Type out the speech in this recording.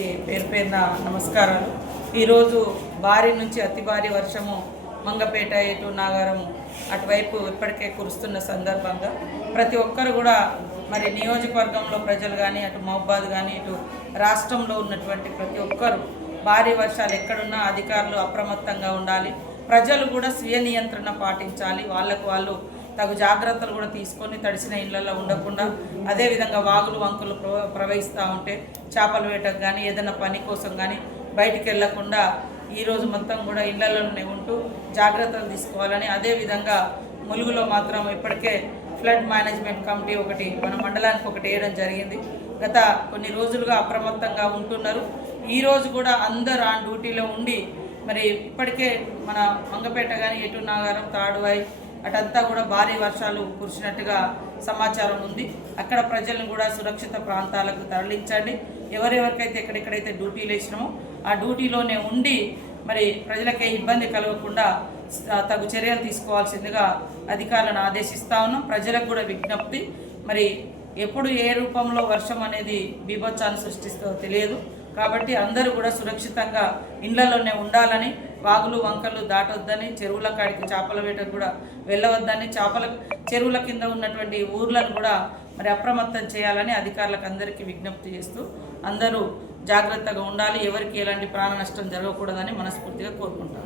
పేరు పేరున నమస్కారాలు. ఈరోజు భారీ నుంచి అతి భారీ వర్షము మంగపేట ఇటు నాగారం అటువైపు ఇప్పటికే కురుస్తున్న సందర్భంగా ప్రతి ఒక్కరు కూడా మరి నియోజకవర్గంలో ప్రజలు కానీ అటు మహబాద్ కానీ ఇటు రాష్ట్రంలో ఉన్నటువంటి ప్రతి ఒక్కరు భారీ వర్షాలు ఎక్కడున్నా అధికారులు అప్రమత్తంగా ఉండాలి. ప్రజలు కూడా స్వీయ నియంత్రణ పాటించాలి. వాళ్ళు తగు జాగ్రత్తలు కూడా తీసుకొని తడిసిన ఇళ్లలో ఉండకుండా, అదేవిధంగా వాగులు వంకులు ప్రవహిస్తూ ఉంటే చేపల వేటకు కానీ ఏదైనా పని కోసం కానీ బయటికి వెళ్లకుండా ఈరోజు మొత్తం కూడా ఇళ్లలోనే ఉంటూ జాగ్రత్తలు తీసుకోవాలని, అదేవిధంగా ములుగులో మాత్రం ఇప్పటికే ఫ్లడ్ మేనేజ్మెంట్ కమిటీ ఒకటి మన మండలానికి ఒకటి వేయడం జరిగింది. గత కొన్ని రోజులుగా అప్రమత్తంగా ఉంటున్నారు. ఈరోజు కూడా అందరూ ఆ డ్యూటీలో ఉండి మరి ఇప్పటికే మన మంగపేట కానీ ఎటు నాగారం తాడువాయి అటంతా కూడా భారీ వర్షాలు కురిసినట్టుగా సమాచారం ఉంది. అక్కడ ప్రజలను కూడా సురక్షిత ప్రాంతాలకు తరలించండి. ఎవరెవరికైతే ఎక్కడెక్కడైతే డ్యూటీలు వేసినామో ఆ డ్యూటీలోనే ఉండి మరి ప్రజలకే ఇబ్బంది కలగకుండా తగు చర్యలు తీసుకోవాల్సిందిగా అధికారులను ఆదేశిస్తా ఉన్నాం. ప్రజలకు కూడా విజ్ఞప్తి, మరి ఎప్పుడు ఏ రూపంలో వర్షం అనేది బీభత్సాన్ని సృష్టిస్తుందో తెలియదు కాబట్టి అందరూ కూడా సురక్షితంగా ఇళ్లలోనే ఉండాలని, వాగులు వంకలు దాటొద్దని, చెరువుల కాడికి చేపల వేటకు కూడా వెళ్ళవద్దని, చెరువుల కింద ఉన్నటువంటి ఊర్లను కూడా మరి అప్రమత్తం చేయాలని అధికారులకు అందరికీ విజ్ఞప్తి చేస్తూ అందరూ జాగ్రత్తగా ఉండాలి. ఎవరికి ఎలాంటి ప్రాణ నష్టం జరగకూడదని మనస్ఫూర్తిగా కోరుకుంటాను.